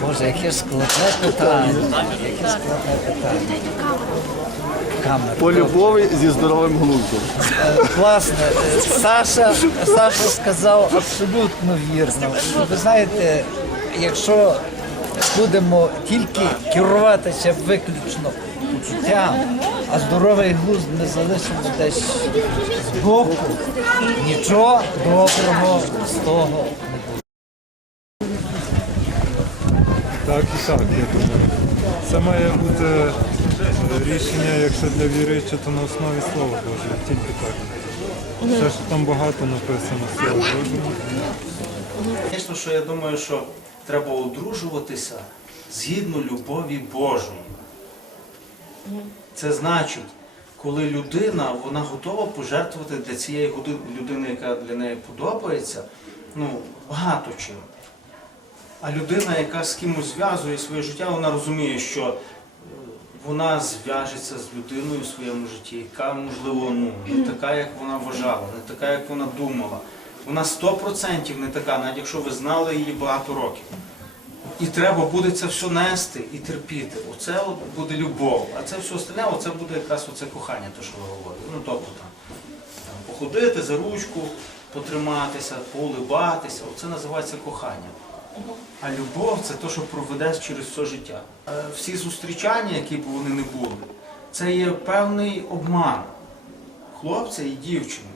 Боже, яке ж складне питання. Яке складне питання. Камера. Полюбові зі здоровим глуздом. Власне, е, Саша, Саша сказав абсолютно вірно. Ви знаєте, якщо будемо тільки керуватися виключно почуттям, а здоровий глузд ми залишимо десь збоку, нічого доброго з того не буде. Так і так, я думаю. Це має бути е, рішення, якщо для віруючих, то на основі Слова Божого, тільки так. Все, що там багато написано Слово Божого. Звісно, що я думаю, що треба одружуватися згідно любові Божої. Це значить, коли людина вона готова пожертвувати для цієї людини, яка для неї подобається, ну, багато чим. А людина, яка з кимось зв'язує своє життя, вона розуміє, що е, вона зв'яжеться з людиною в своєму житті, яка, можливо, ну, не така, як вона вважала, не така, як вона думала. Вона 100% не така, навіть якщо ви знали її багато років. І треба буде це все нести і терпіти. Оце от буде любов. А це все остальне, оце буде якраз оце кохання, те, що ви говорите. Ну, тобто там, там походити за ручку, потриматися, поулибатися. Оце називається кохання. А любов це те, що проведе через все життя. Е, Всі зустрічання, які б вони не були, це є певний обман хлопця і дівчини,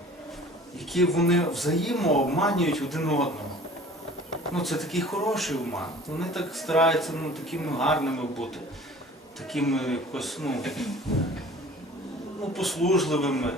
які вони взаємообманюють один одного. Ну, це такий хороший обман. Вони так стараються ну, такими гарними бути, такими якось ну, ну, послужливими.